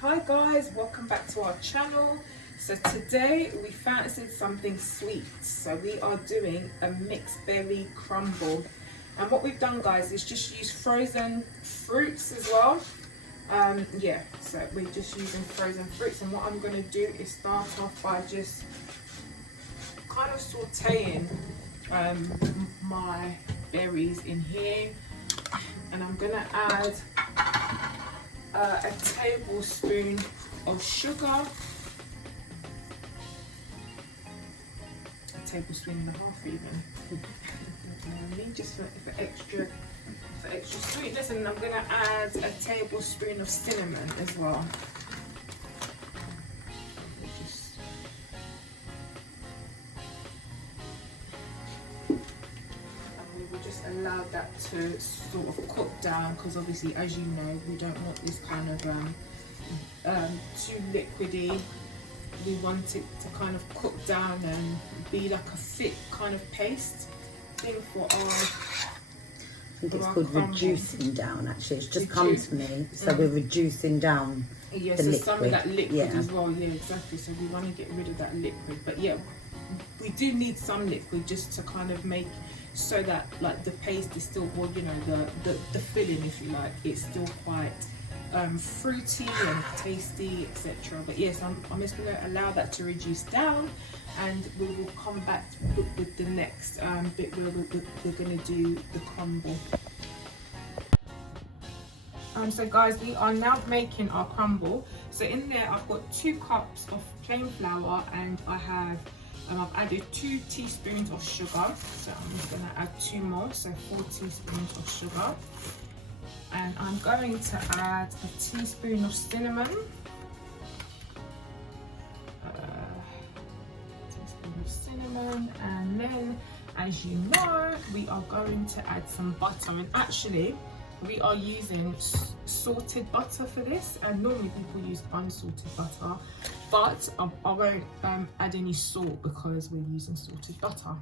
Hi guys, welcome back to our channel. So today we fancied something sweet, so we are doing a mixed berry crumble. And what we've done, guys, is just use frozen fruits as well. So we're just using frozen fruits, and what I'm going to do is start off by just kind of sauteing my berries in here, and I'm going to add a tablespoon of sugar, a tablespoon and a half even, just for extra sweetness. And I'm going to add a tablespoon of cinnamon as well. Allow that to sort of cook down, because obviously, as you know, we don't want this kind of too liquidy. We want it to kind of cook down and be like a thick kind of paste thing for our I think it's called crumble. Reducing down, actually. It's just come to me. So we're reducing down the liquid. Some of that liquid as well. Yeah, exactly. So we want to get rid of that liquid. But yeah, we do need some liquid just to kind of make so that like the paste is still, well, you know, the filling, if you like, it's still quite fruity and tasty, etc. But yes, I'm just going to allow that to reduce down, and we will come back with the next bit where we're going to do the crumble. So guys, we are now making our crumble. So in there I've got 2 cups of plain flour, and I've added 2 teaspoons of sugar. So I'm just going to add 2 more, so 4 teaspoons of sugar. And I'm going to add a teaspoon of cinnamon. And then, as you know, we are going to add some butter. And actually, we are using salted butter for this, and normally people use unsalted butter, but I won't add any salt because we're using salted butter.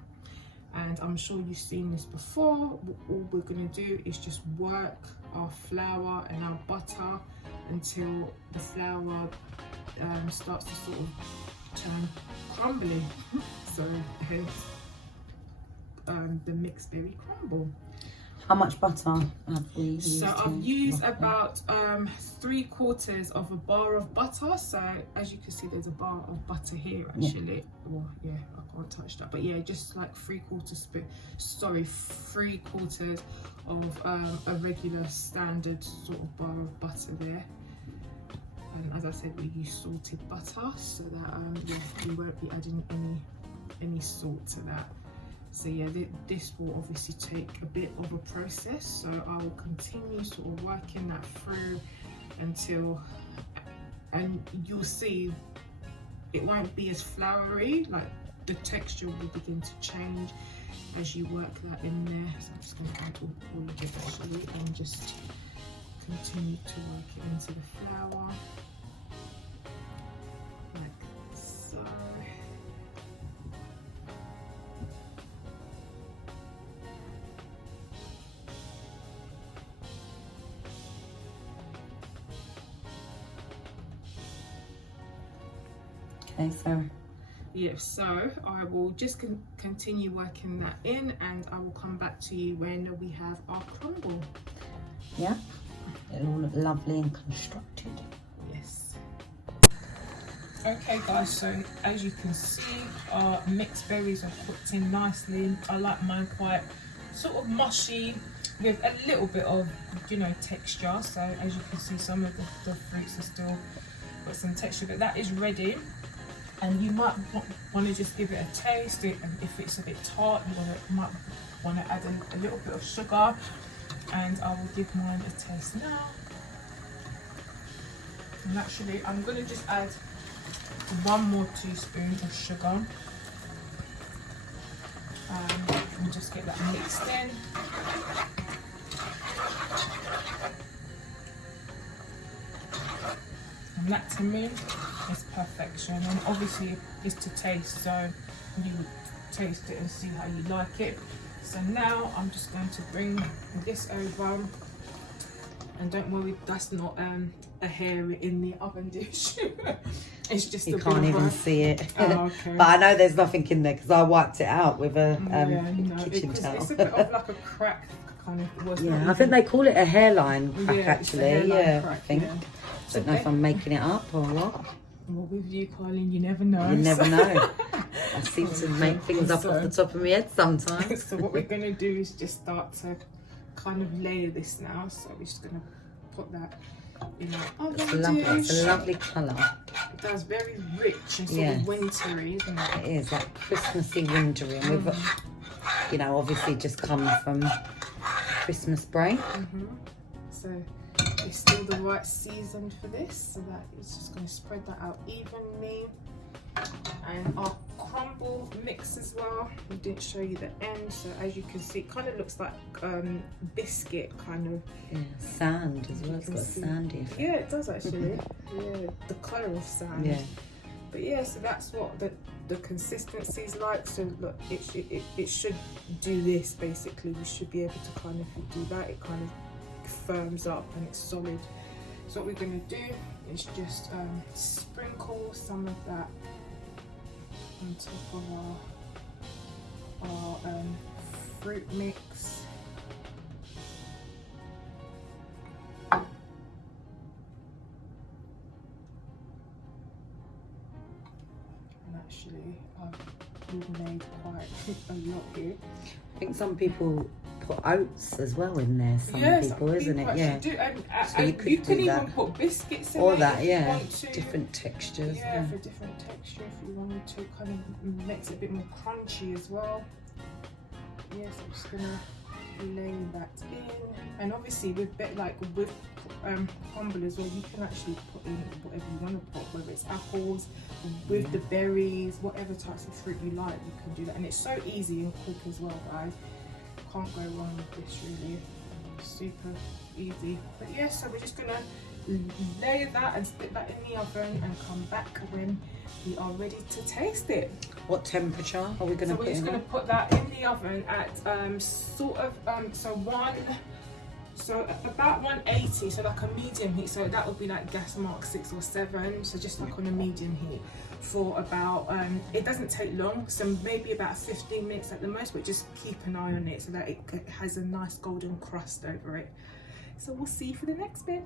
And I'm sure you've seen this before. All we're going to do is just work our flour and our butter until the flour starts to sort of turn crumbly. So hence the mixed berry crumble. How much butter have we used? So I've used about 3/4 of a bar of butter. So as you can see, there's a bar of butter here actually. Yeah. Well, yeah, I can't touch that, but yeah, just like 3/4 of a regular standard sort of bar of butter there. And as I said, we use salted butter, so that we won't be adding any salt to that. So yeah, this will obviously take a bit of a process, so I will continue sort of working that through until, and you'll see it won't be as floury, like the texture will begin to change as you work that in there. So I'm just going to add all of it actually, and just continue to work it into the flour like so. Okay, so yeah, so I will just continue working that in, and I will come back to you when we have our crumble. Yeah, it'll all look lovely and constructed. Yes. Okay guys, so as you can see, our mixed berries are cooked in nicely. I like mine quite sort of mushy with a little bit of, you know, texture. So as you can see, some of the fruits are still got some texture, but that is ready. And you might want to just give it a taste, and if it's a bit tart, you might want to add a little bit of sugar. And I will give mine a taste now. And actually, I'm going to just add 1 more teaspoon of sugar. And just get that mixed in. And that to me is perfection, and obviously it's to taste, so you taste it and see how you like it. So now I'm just going to bring this over And don't worry, that's not a hair in the oven dish. It's just You a can't bit of even a... see it. Oh, okay. But I know there's nothing in there because I wiped it out with a kitchen because towel. it's a bit of like a crack kind of. Well, Yeah, I think they call it a hairline crack it's a actually. hairline Yeah, crack, I think. yeah. Don't know if I'm making it up or what. Well, with you, Colin, you never know. You never so- know. I seem to make things up off the top of my head sometimes. So what we're going to do is just start to kind of layer this now. So we're just going to put that in our It's oven lovely. dish. It's a lovely colour. That's very rich and sort of wintry, isn't it? It is like Christmassy wintry, and we've, you know, obviously just come from Christmas break. So it's still the right season for this, so that it's just going to spread that out evenly. And our crumble mix as well, we didn't show you the end, so as you can see it kind of looks like biscuit kind of. Yeah, sand as well. It's got a sandy effect. Yeah, it does actually. Yeah, the colour of sand. Yeah. But yeah, so that's what the consistency is like. So look, it should do this basically. You should be able to kind of do that. It kind of firms up and it's solid. So what we're going to do is just sprinkle some of that on top of our fruit mix. Actually, we've made quite a lot here. I think some people put oats as well in there. Some people, isn't it? Yeah. Do, and So you can that. even put biscuits in Or it that, if you yeah. want to. Different textures. Yeah, for different texture. If you wanted to, kind of makes it a bit more crunchy as well. Yes, I'm just gonna lay that in, and obviously with crumble as well, you can actually put in whatever you want to put, whether it's apples with the berries, whatever types of fruit you like, you can do that. And it's so easy and quick as well, guys. Can't go wrong with this, really. Super easy. But yeah, so we're just gonna layer that and stick that in the oven and come back when we are ready to taste it. What temperature are we going to So put we're just in? going to put that in the oven at so about 180, so like a medium heat. So that would be like gas mark 6 or 7. So just like on a medium heat for about it doesn't take long, so maybe about 15 minutes at the most. But just keep an eye on it so that it has a nice golden crust over it. So we'll see you for the next bit.